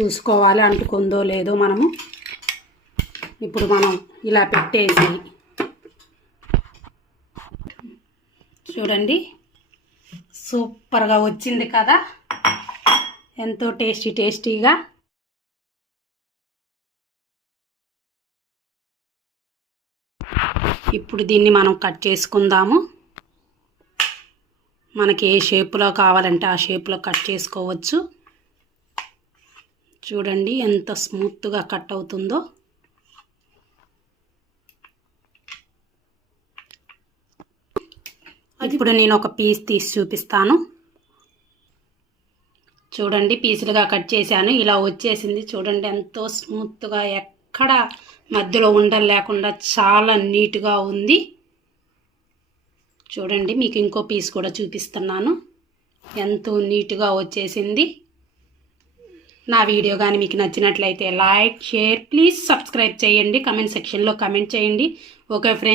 చూసుకోవాలి అంటుకుందో లేదో మనము ఇప్పుడు మనం ఇలా పెట్టేసి చూడండి. సూపర్గా వచ్చింది కదా. ఎంతో టేస్టీ టేస్టీగా. ఇప్పుడు దీన్ని మనం కట్ చేసుకుందాము. మనకి ఏ షేపులో కావాలంటే ఆ షేప్లో కట్ చేసుకోవచ్చు. చూడండి ఎంత స్మూత్గా కట్ అవుతుందో. ఇప్పుడు నేను ఒక పీస్ తీసి చూపిస్తాను. చూడండి పీసులుగా కట్ చేశాను. ఇలా వచ్చేసింది. చూడండి ఎంతో స్మూత్గా ఎక్కడ మధ్యలో ఉండలు లేకుండా చాలా నీట్గా ఉంది. చూడండి మీకు ఇంకో పీస్ కూడా చూపిస్తున్నాను. ఎంతో నీట్గా వచ్చేసింది. నా వీడియో కానీ మీకు నచ్చినట్లయితే లైక్ షేర్ ప్లీజ్ సబ్స్క్రైబ్ చేయండి. కమెంట్ సెక్షన్లో కమెంట్ చేయండి. Okay friends.